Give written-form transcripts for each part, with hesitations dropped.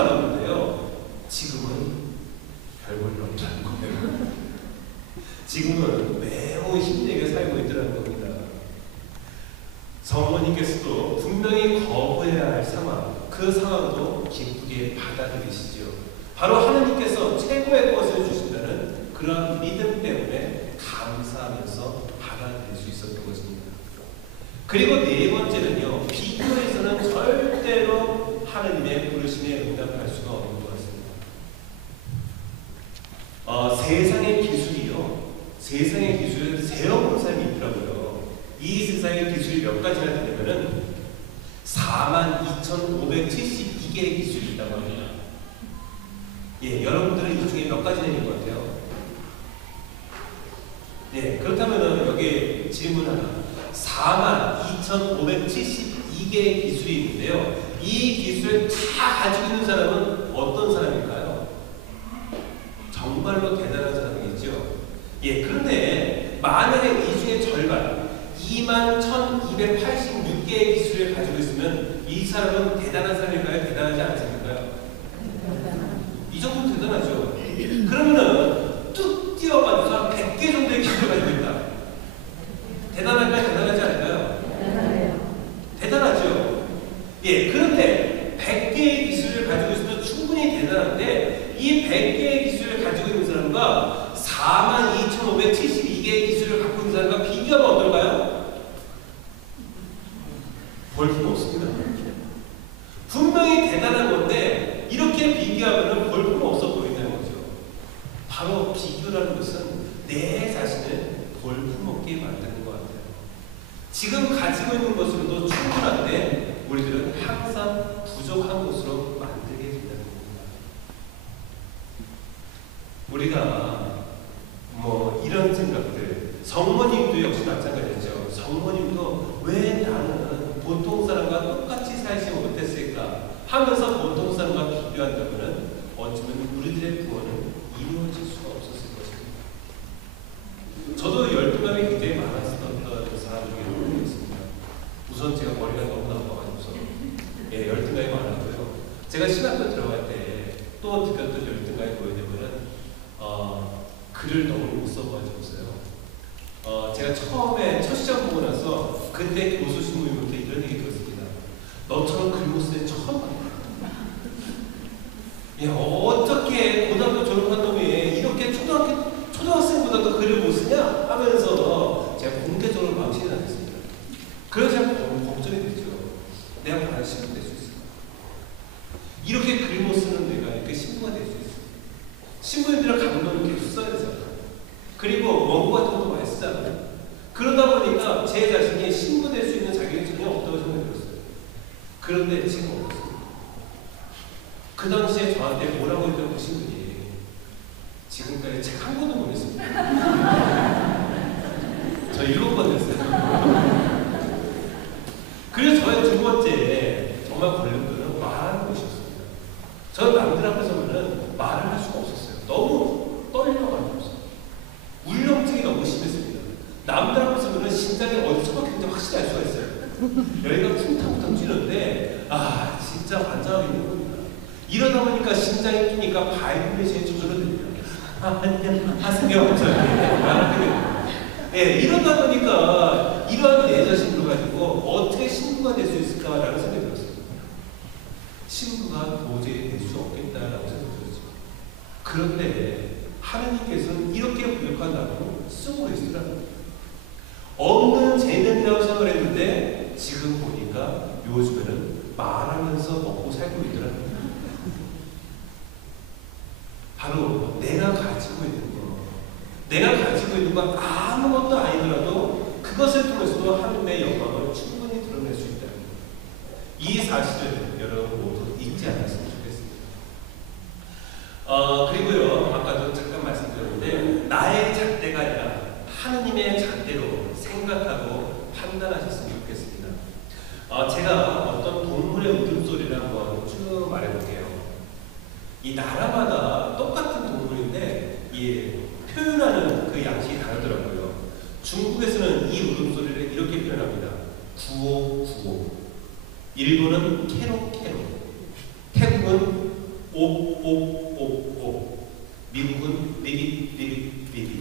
많았는데요. 지금은 별 볼 일 없다는 거예요. 지금은 매우 힘들게 살고 있더라는 겁니다. 성모님께서도 분명히 거부해야 할 상황, 그 상황도 기쁘게 받아들이시죠. 바로 하나님께서 최고의 것을 주신다는 그러한 믿음 때문에 감사하면서 받아들일 수 있었던 것입니다. 그리고 네 번째는요, 비교에서는 절대로 하나님의 부르심에 응답할 수가 없는 것 같습니다. 세상의 기술을 세워본 사람이 있더라고요. 이 세상의 기술이 몇 가지나 되냐면은 42,572개의 기술이 있다고 합니다. 예, 여러분들은 이 중에 몇 가지나 있는 것 같아요? 예, 그렇다면은 여기 질문 하나. 42,572개의 기술이 있는데요. 이 기술을 다 가지고 있는 사람은 어떤 사람일까요? 정말로 대단한 사람이겠죠. 예, 그런데 만약에 이 중에 절반, 21,286개의 기술을 가지고 있으면 이 사람은 대단한 사람일까요? 대단하지 않습니까요? 이 정도는 대단하죠. 그러면은 뚝 뛰어가면서 100개 정도의 기술을 가지고 있다. 대단할까요? 대단하지 않을까요? 대단하죠. 예, 그런데 100개의 기술을 가지고 있어도 충분히 대단한데 이 100개의 기술을 가지고 있는 사람과 42,572개의 기술을 갖고 있는 사람과 비교하면 어떨까요? 볼품 없습니다. 분명히 대단한 건데 이렇게 비교하면 볼품 없어 보인다는 거죠. 바로 비교라는 것은 내 자신을 볼품 없게 만드는 것 같아요. 지금 가지고 있는 것으로도 충분한데 우리들은 항상 부족한 것으로 만들게 된다는 겁니다. 우리가 이런 생각들, 성모님도 역시 마찬가지죠. 성모님도 왜 나는 보통 사람과 똑같이 살지 못했을까 하면서 보통 사람과 비교한다면 어쩌면 우리들의 구원은 이루어질 수가 없었을 것입니다. 저도 열등감이 굉장히 많았었던 사람 중에 한 명이었습니다. 우선 제가 머리가 너무 나빠가지고서 열등감이 많았고요. 제가 신학교 들어갈 때 또 느꼈던 열등감이 뭐였냐면은 글을 너무 못 써가지고서요. 제가 처음에 첫 시험 보고 나서 그때 교수 신부님부터 이런 얘기 들었습니다. 너처럼 글 못 쓰는 처음 봤다. 어떻게 고등학교 졸업한 놈이 이렇게 초등학생보다도 글을 못 쓰냐 하면서 제가 공개적으로 망신이 났습니다. 그래서 제가 걱정이 되죠. 내가 과연 신부 될 수 있을까? 이렇게 글 못 쓰는 내가 이렇게 신부가 될 수 있을까? 신부님들은 강론을 계속 써야 되잖아. 그리고 원고 같은 것도 많이 쓰잖아요. 그러다 보니까 제 자신이 신부 될 수 있는 자격이 전혀 없다고 생각이 들었어요. 그런데 지금 없었어요. 그 당시에 저한테 뭐라고 했던 그 신부님 지금까지 책 한 권도 못 냈습니다. 저 7권 냈어요. 그래서 저의 두 번째 정말 걸린 거는 말하는 것이었습니다. 저는 남들 앞에서는 말을 할 수가 없었어요. 너무 떨려가지고 울렁증이 너무 심했습니다. 남들 앞에서는 심장이 어디서 막혔는지 확실히 알 수가 있어요. 여기가 쿵탕쿵탕 뛰는데 진짜 환장하겠는구나. 이러다 보니까 심장이 뛰니까 바이브레이션이 저절로 들려요. 이러다 보니까 이런 내 자신을 가지고 어떻게 신부가 될 수 있을까라는 생각이 들었어요. 신부가 도저히 될 수 없겠다라고 생각이 들었죠. 그런데 하나님께서는 이렇게 부족한 나무 쓰고 계시더라고요. 없는 재능이라고 생각을 했는데 지금 보니까 요즘에는 말하면서 먹고 살고 있더라고요. 바로 내가 가지고 있는 거 아무것도 아니더라도 그것을 통해서도 하나님의 영광을 충분히 드러낼 수 있다는 것. 이 사실을 여러분 모두 잊지 않았으면 좋겠습니다. 그리고요, 아까도 잠깐 말씀드렸는데 나의 잣대가 아니라 하나님의 잣대로 생각하고 판단하셨으면 좋겠습니다. 제가 어떤 동물의 울음소리를 한번 쭉 말해볼게요. 이 나라마다 똑같은 동물인데 표현하는 그 양식이 다르더라고요. 중국에서는 이 울음소리를 이렇게 표현합니다. 구오 구오. 일본은 캐로 캐로. 태국은 옵옵옵옵. 미국은 리빗 리빗 리빗.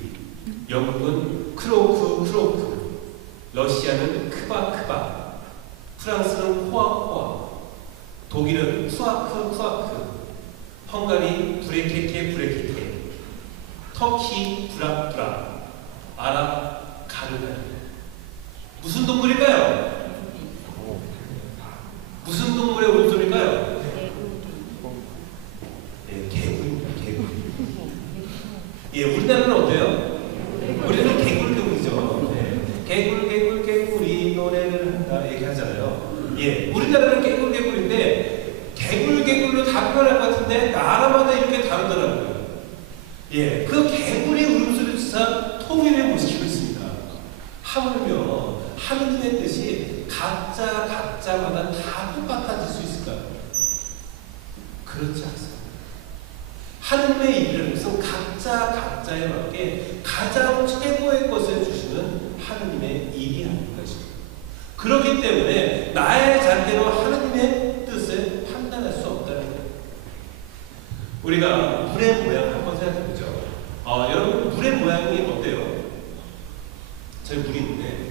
영국은 크로크 크로크. 러시아는 크바 크바. 프랑스는 코아 코아. 독일은 쿠아크 쿠아크. 헝가리 브레케케 브레케케. 터키 브락 브락. 아랍 가르가르. 무슨 동물일까요? 무슨 동물의 울음소리일까요? 네, 개구리입니다. 개구리. 예, 우리나라는 어때요? 우리는 개굴개굴이죠. 네. 개굴개굴개굴이 노래를 한다 이렇게 하잖아요. 예, 우리나라는 개굴개굴인데 개굴개굴로 다 표현할 것 같은데 나라마다 이렇게 다르더라고요. 예, 그 개굴의 울음소리조차 통일을 못 시키고 있습니다. 하물며 하느님의 뜻이 각자마다 다 똑같아질 수 있을까요? 그렇지 않습니다. 하느님의 일이라는 것은 각자에 맞게 가장 최고의 것을 주시는 하느님의 일이 아닌 것입니다. 그렇기 때문에 나의 잘대로 하느님의 뜻을 판단할 수 없다는 거예요. 우리가 물의 모양 한번 생각해보죠. 여러분 물의 모양이 어때요? 저희 물이 있는데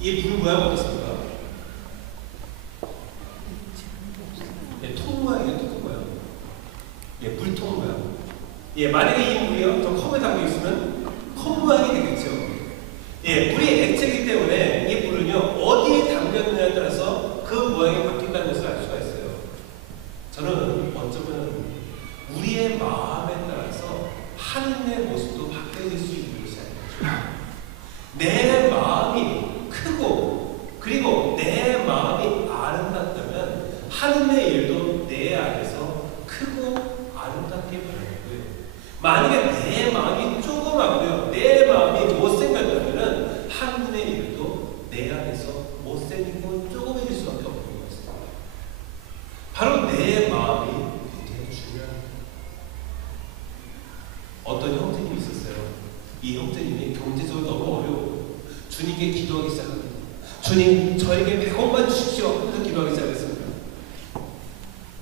이 물 모양 어떻습니까? 예, 통 모양이에요. 통 모양. 예, 물통 모양. 예, 만약에 이 물이요 저 컵에 담겨 있으면 컵 모양이 되겠죠. 예, 물이 액체이기 때문에 이 물은요 어디에 담겼느냐에 따라서 그 모양이 바뀐다는 것을 알 수가 있어요. 저는 어쩌면 우리의 마음에 따라서 하느님의 모습도 바뀌어질 수 있는 것이 아닐까. 내 마음이 크고 그리고 내 마음이 아름답다면 하느님의 일도 내 안에서 크고 아름답게 변하고요. 만약에 내 마음이 조그맣고요 내 마음이 못생겼다면 하느님의 일도 내 안에서 못생기고 조그매질 수밖에 없는 것입니다. 바로 내 마음이 굉장히 중요합니다. 어떤 형제님이 있었어요. 이 형제님이 경제적으로 너무 어려워. 주님께 기도하기 시작합니다. 주님, 저에게 100억만 주십시오. 하면서 기도하기 시작했습니다.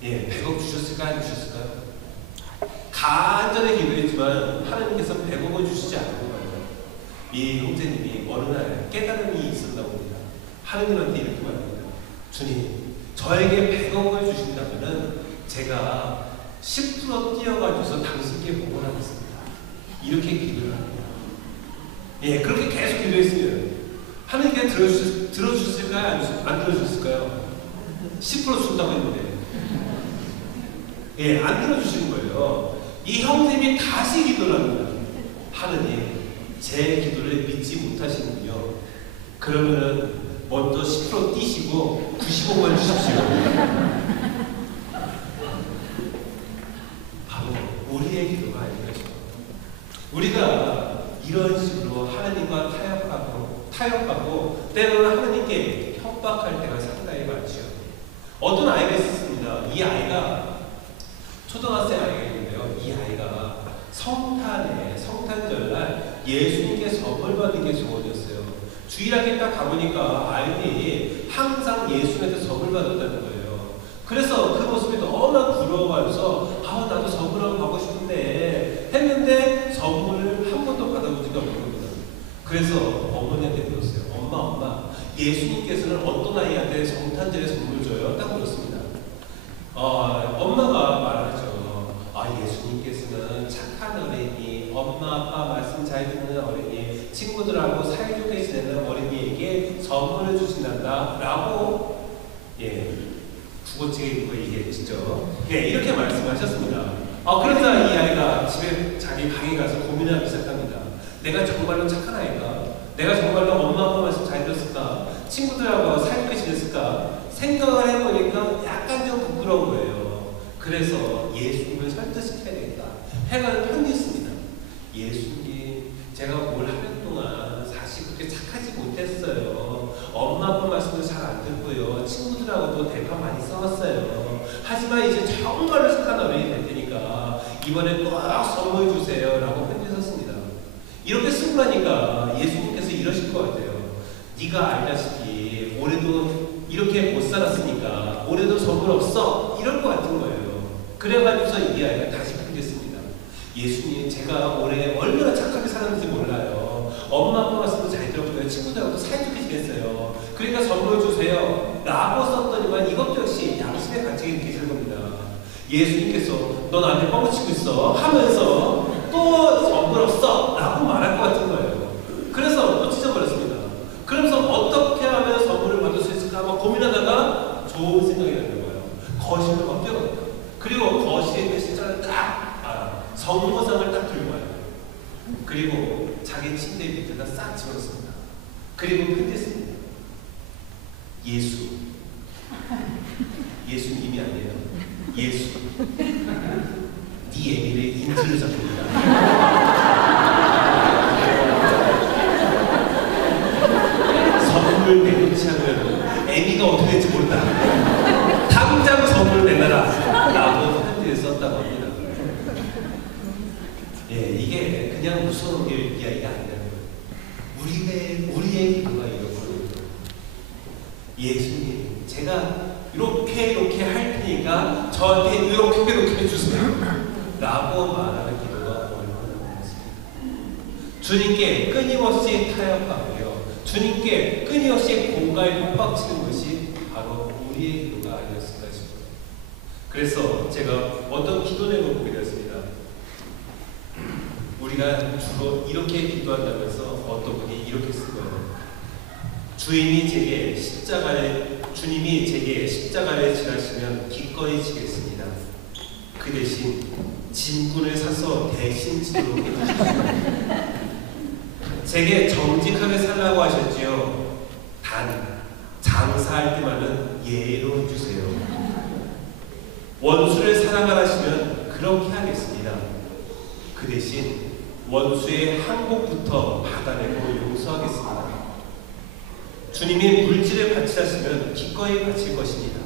예, 100억 주셨을까? 안 주셨을까요? 간절히 기도했지만 하나님께서 100억을 주시지 않는 거예요. 이 형제님이 어느 날 깨달음이 있었나 봅니다. 하나님한테 이렇게 말합니다. 주님, 저에게 100억을 주신다면 제가 10% 뛰어가지고서 당신께 복원하겠습니다. 이렇게 기도를 합니다. 예, 그렇게 계속 기도했습니다. 하나님께 들어주실까요? 안 들어주실까요? 10% 준다고 했는데 예, 안 들어주시는 거예요. 이 형님이 다시 기도를 합니다. 하느님, 제 기도를 믿지 못하시는군요. 그러면은 먼저 10% 띄시고 95만 주십시오. 바로 우리의 기도가 아닌 거죠. 우리가 이런 식으로 하나님과 타협하고 때로는 하나님께 협박할 때가 상당히 많죠. 어떤 아이가 있었습니다. 이 아이가 초등학생 아이가 있는데요. 이 아이가 성탄절날 예수님께 선물 받는 게 소원이었어요. 주일학교 딱 가보니까 아이들이 항상 예수님한테 선물 받았다는 거예요. 그래서 그 모습이 너무나 부러워서 나도 선물하고 가고 싶은데 했는데 선물을 한 번도 받아보지가 않는 겁니다. 그래서 어머니한테 물었어요. 엄마, 예수님께서는 어떤 아이한테 성탄절에 선물 줘요? 딱 물었습니다. 엄마가 말하죠. 예수님께서는 착한 어린이, 엄마, 아빠 말씀 잘 듣는 어린이, 친구들하고 사이좋게 지내는 어린이에게 선물을 주신단다. 라고, 국어책에 있는 거 얘기했죠. 이렇게 말씀하셨습니다. 그러자 이 아이가 집에 자기 방에 가서 고민하기 시작합니다. 내가 정말로 착한 아이가? 내가 정말로 엄마, 아빠 말씀 잘 들었을까? 친구들하고 사이좋게 지냈을까? 생각을 해보니까 약간 좀 부끄러운 거예요. 그래서 예수님을 설득시켜야 되겠다. 해가지고 편지했습니다. 예수님, 제가 뭘 하는 동안 사실 그렇게 착하지 못했어요. 엄마 아빠 말씀도 잘 안 듣고요. 친구들하고도 대파 많이 싸웠어요. 하지만 이제 정말로 착한 어른이 될 테니까 이번에 꼭 선물 주세요. 라고 편지 썼습니다. 이렇게 쓰고 나니까 예수님께서 이러실 것 같아요. 네가 알다시피 올해도 이렇게 못 살았으니까 올해도 선물 없어 이럴 것 같은 거예요. 그래가지고서 이 아이가 다시 핑계습니다. 예수님, 제가 올해 얼마나 착하게 살았는지 몰라요. 엄마 아빠 말씀도 잘 들었고요. 친구들하고도 사이좋게 지냈어요. 그러니까 선물 주세요 라고 썼더니만 이것도 역시 양심의 가책이 느껴지는 겁니다. 예수님께서 너 나한테 뻥치고 있어 하면서 또 선물 없어 라고 말할 것 같은 거예요. 그래서 또 찢어버렸습니다. 그러면서 어떻게 하면 선물을 받을 수 있을까 막 고민하다가 좋은 생각이 나는 거예요. 거실로 막 뛰어갑니다. 그리고 거실에 있는 신장을 성모상을 딱 들고 와요. 그리고 자기 침대 밑에다 싹 집어넣습니다. 그리고 편지했습니다. 예수님이 아니에요. 예수. 네 애미를 인질로 잡습니다. 선물 내놓지 않으면 애미가 어떻게 될지 모른다. 당장 선물 내놔라 라고 편지를 썼다고 합니다. 예, 이게 그냥 무서운 이야기가 아니라는 거예요. 우리의 기도가 이렇거든요. 예수님, 제가 이렇게 할 테니까 저한테 이렇게 해주세요 라고 말하는 기도가 얼마나 많습니다. 주님께 끊임없이 타협하고요, 주님께 끊임없이 공갈이 윽박치는 것이 바로 우리의 기도가 아니었을까 싶어요. 그래서 제가 어떤 기도 내용을 보게 되었습니다. 우리가 주로 이렇게 기도한다면서 어떤 분이 이렇게 쓴 거예요. 주님이 제게 십자가를 지나시면 기꺼이 지겠습니다. 그 대신 짐꾼을 사서 대신 지도록 해주십시오. 제게 정직하게 살라고 하셨지요. 단 장사할 때만은 예로 해주세요. 원수를 사랑하시면 그렇게 하겠습니다. 그 대신 원수의 항복부터 받아내고 용서하겠습니다. 주님이 물질을 바치셨으면 기꺼이 바칠 것입니다.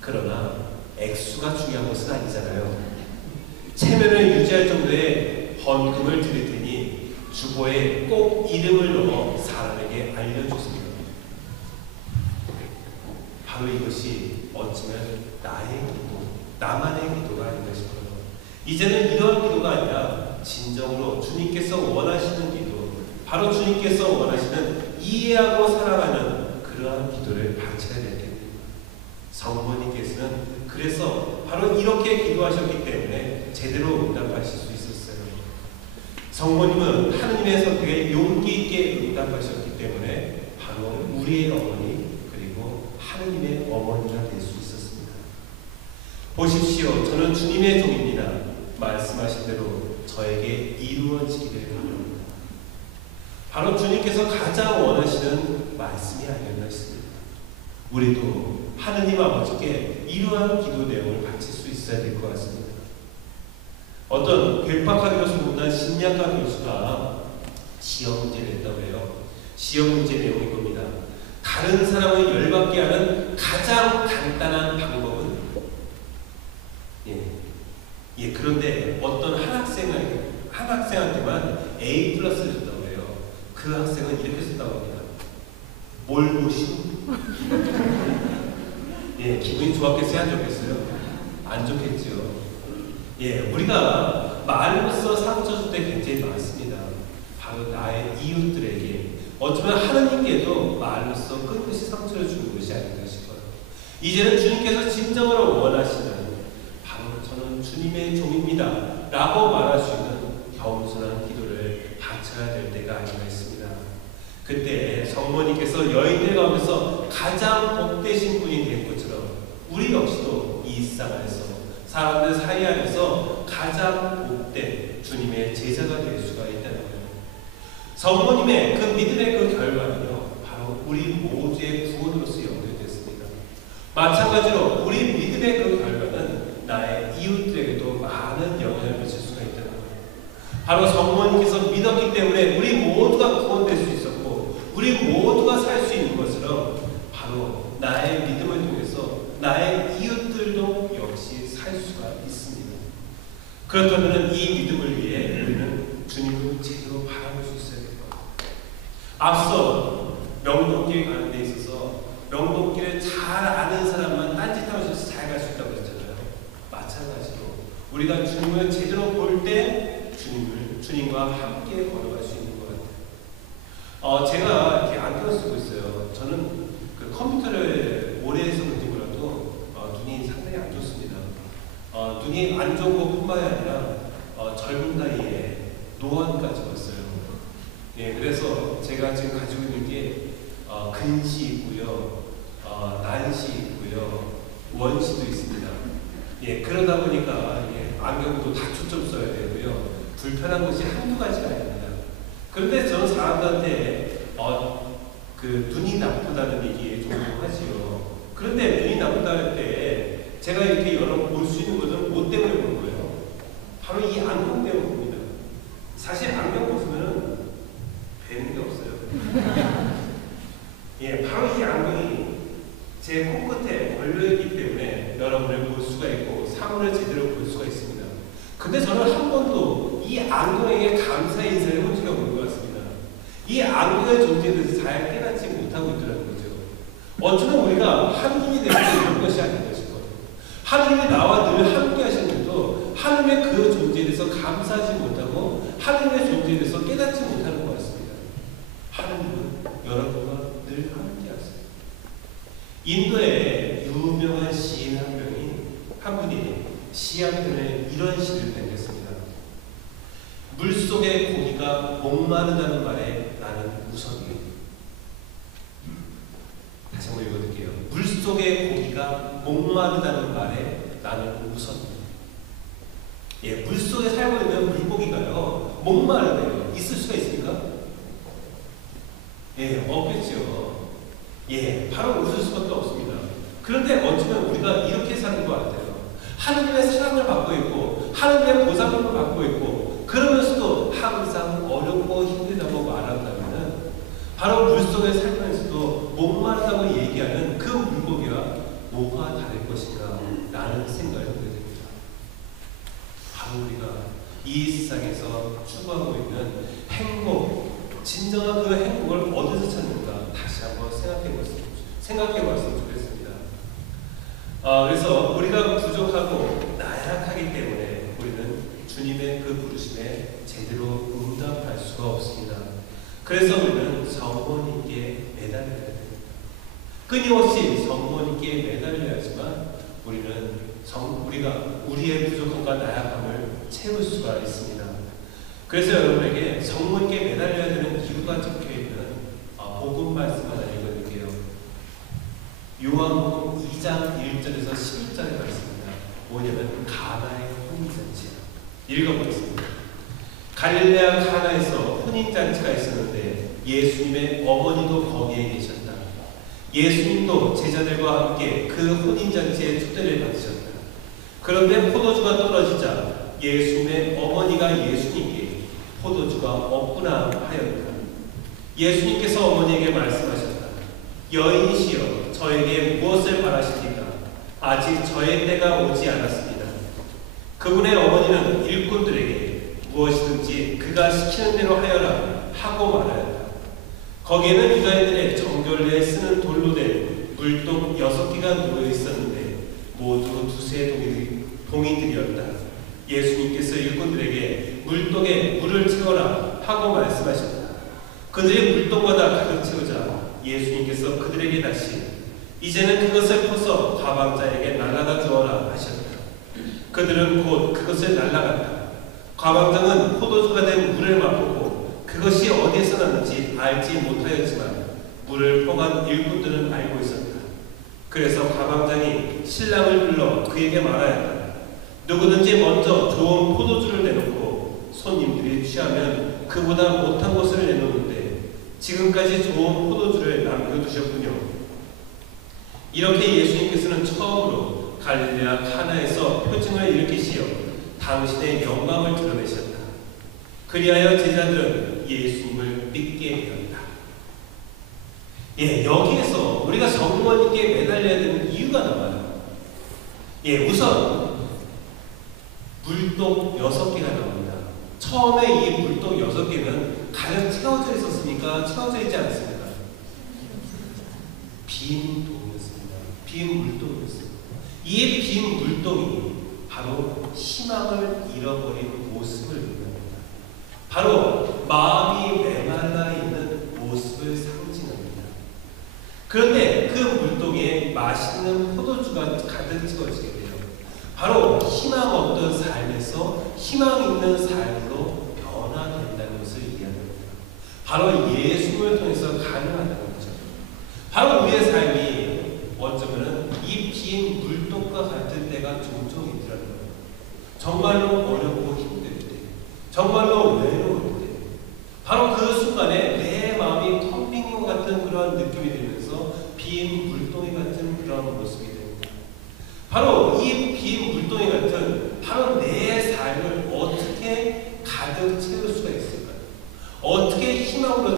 그러나 액수가 중요한 것은 아니잖아요. 체면을 유지할 정도의 헌금을 드릴 테니 주보에 꼭 이름을 넣어 사람에게 알려주세요. 바로 이것이 어쩌면 나의 기도, 나만의 기도가 아닌가 싶어요. 이제는 이런 기도가 아니라 진정으로 주님께서 원하시는 기도, 바로 주님께서 원하시는 이해하고 살아가는 그러한 기도를 바쳐야 될 텐데, 성모님께서는 그래서 바로 이렇게 기도하셨기 때문에 제대로 응답하실 수 있었어요. 성모님은 하느님의 선택에 용기 있게 응답하셨기 때문에 바로 우리의 어머니 그리고 하느님의 어머니가 될 수 있었습니다. 보십시오, 저는 주님의 종입니다. 말씀하신 대로 저에게 이루어지기를 바랍니다. 바로 주님께서 가장 원하시는 말씀이 아니었나 싶습니다. 우리도 하느님 아버지께 이러한 기도 내용을 바칠 수 있어야 될 것 같습니다. 어떤 괴팍한 교수를 못한 심리학과 교수가 시험 문제를 냈다고 해요. 시험 문제 내용이 겁니다. 다른 사람을 열받게 하는 가장 간단한 방법은 그런데 어떤 한 학생한테만 A 플러스를 줬다고 해요. 그 학생은 이렇게 썼다고 합니다. 뭘 보시오? 기분이 좋았겠어요? 안 좋겠어요? 안 좋겠죠. 우리가 말로써 상처 줄 때 굉장히 많습니다. 바로 나의 이웃들에게, 어쩌면 하나님께도 말로써 끊임없이 상처를 주는 것이 아닌가 싶어요. 이제는 주님께서 진정으로 원하시는, 바로 저는 주님의 종입니다 라고 말할 수 있는 겸손한 기도를 바쳐야 될 때가 아닌가 있습니다. 그때 성모님께서 여인들 가운데서 가장 복되신 분이 된 것처럼 우리 역시도 이 세상 안에서, 사람들 사이 안에서 가장 복된 주님의 제자가 될 수가 있다는 거예요. 성모님의 그 믿음의 그 결과는요, 바로 우리 모두의 구원으로서 연결됐습니다. 마찬가지로 우리 믿음의 그 결과는 나의 이웃들에게도 많은 영향을 미칠 수가 있다는 거예요. 바로 성모님께서 믿었기 때문에 우리 모두가 구원될 수 있었고, 우리 모두가 살 수 있는 것처럼 바로 나의 믿음을 통해서 나의 이웃들도 역시 살 수가 있습니다. 그렇다면 이 믿음을 위해 우리는 주님을 제대로 바라볼 수 있어야 됩니다. 앞서 명동길 가는 데 있어서 명동길을 우리가 주님을 제대로 볼 때 주님과 함께 걸어갈 수 있는 것 같아요. 제가 이렇게 안경을 쓰고 있어요. 저는 그 컴퓨터를 오래 해서 그런지 몰라도 눈이 상당히 안 좋습니다. 눈이 안 좋은 것뿐만이 아니라 젊은 나이에 노안까지 왔어요. 예, 그래서 제가 지금 가지고 있는 게 근시 있고요, 난시 있고요, 원시도 있습니다. 예, 그러다 보니까 안경도 다 초점 써야 되고요. 불편한 것이 한두 가지가 아닙니다. 그런데 저는 사람들한테 그 눈이 나쁘다는 얘기 종종 하지요. 그런데 눈이 나쁘다 할 때 제가 이렇게 여러 볼 수 있는 것은 뭐 때문에 보는 거예요? 바로 이 안경 때문에 봅니다. 사실 안경 벗으면 뵈는 게 없어요. 예, 바로 이 안경이 제 코끝에 걸려있기 때문에 여러분을 볼 수가 있고 사물을 제대로 볼 수가 있습니다. 근데 저는 한 번도 이 안경에게 감사 인사를 해본 적이 없는 것 같습니다. 이 안경의 존재에 대해서 잘 깨닫지 못하고 있더라는 거죠. 어쩌면 우리가 하느님이 되는 이런 것이 아닌가 싶어요. 하느님이 나와 늘 함께 하시는데도 하느님의 그 존재에 대해서 감사하지 못하고 하느님의 존재에 대해서 깨닫지 못하는 것 같습니다. 하느님은 여러분과 늘 함께 하세요. 인도의 유명한 시인 한 분이 시 한 편에 이런 시를 냈습니다. 물속의 고기가 목마르다는 말에 나는 웃었네. 다시 한번 읽어드릴게요. 물속의 고기가 목마르다는 말에 나는 웃었네. 예, 물속에 살고 있는 물고기가요, 목마르대요. 있을 수가 있습니까? 예, 없겠죠. 예, 바로 웃을 수밖에 없습니다. 그런데 어쩌면 우리가 이렇게 사는 것 같아요. 하느님의 사랑을 받고 있고 하느님의 보상을 받고 있고 그러면서도 항상 어렵고 힘들다고 말한다면 바로 물속에 살면서도 목마르다고 얘기하는 그 물고기와 뭐가 다를 것인가 라는 생각을 하게 됩니다. 바로 우리가 이 세상에서 추구하고 있는 행복, 진정한 그 행복을 어디서 찾는가 다시 한번 생각해 봤으면 좋겠습니다. 그래서 우리가 부족하고 나약하기 때문에 우리는 주님의 그 부르심에 제대로 응답할 수가 없습니다. 그래서 우리는 성모님께 매달려야 됩니다. 끊임없이 성모님께 매달려야 하지만 우리가 우리의 부족함과 나약함을 채울 수가 있습니다. 그래서 여러분에게 성모님께 매달려야 되는 이유가 적혀있는 복음 말씀 하나 읽어드릴게요. 요한복음 2장 1절에서 11절에 말씀입니다. 뭐냐면 가나의 혼인잔치야. 읽어보겠습니다. 갈릴레아 가나에서 혼인잔치가 있었는데 예수님의 어머니도 거기에 계셨다. 예수님도 제자들과 함께 그 혼인잔치에 초대를 받으셨다. 그런데 포도주가 떨어지자 예수님의 어머니가 예수님께 포도주가 없구나 하였다. 예수님께서 어머니에게 말씀하셨다. 여인이시여, 저에게 무엇을 바라십니까? 아직 저의 때가 오지 않았습니다. 그분의 어머니는 일꾼들에게 무엇이든지 그가 시키는 대로 하여라 하고 말하였다. 거기에는 유다인들의 정결례에 쓰는 돌로 된 물독 6개가 놓여 있었는데 모두 두세 동이들이었다. 예수님께서 일꾼들에게 물독에 물을 채워라 하고 말씀하셨다. 그들이 물독마다 가득 채우자 예수님께서 그들에게 다시 이제는 그것을 퍼서 과방자에게 날라다 주어라 하셨다. 그들은 곧 그것을 날라갔다. 과방장은 포도주가 된 물을 맛보고 그것이 어디에서 났는지 알지 못하였지만 물을 퍼간 일꾼들은 알고 있었다. 그래서 과방장이 신랑을 불러 그에게 말하였다. 누구든지 먼저 좋은 포도주를 내놓고 손님들이 취하면 그보다 못한 것을 내놓는데 지금까지 좋은 포도주를 남겨두셨군요. 이렇게 예수님께서는 처음으로 갈릴레아 카나에서 표징을 일으키시어 당신의 영광을 드러내셨다. 그리하여 제자들은 예수님을 믿게 되었다. 예, 여기에서 우리가 성모님께 매달려야 되는 이유가 나와요. 예, 우선 물독 6개가 나옵니다. 처음에 이 물독 6개는 가득 채워져 있었습니까? 채워져 있지 않습니까? 빈 동이었습니다. 빈 물동이었습니다. 이 빈 물동이 바로 희망을 잃어버린 모습을 의미합니다. 바로 마음이 메말라 있는 모습을 상징합니다. 그런데 그 물동에 맛있는 포도주가 가득 채워지게 돼요. 바로 희망 없던 삶에서 희망 있는 삶으로 변화된다는 것을 이야기합니다. 바로 예수를 통해서 가능하다는 거죠. 바로 우리의 삶이 어쩌면 이 빈 물동과 같은 때가 종종 있더라는 거예요. 정말로 어렵고 힘들 때, 정말로 외로울 때, 바로 그 순간에 내 마음이 텅 빈 것 같은 그런 느낌이 들면서 빈 물동이 같은 그런 모습이 됩니다. 바로 이 빈 물동이 같은 바로 내 삶을 어떻게 가득 채울 수가 있을까요? 어떻게 희망으로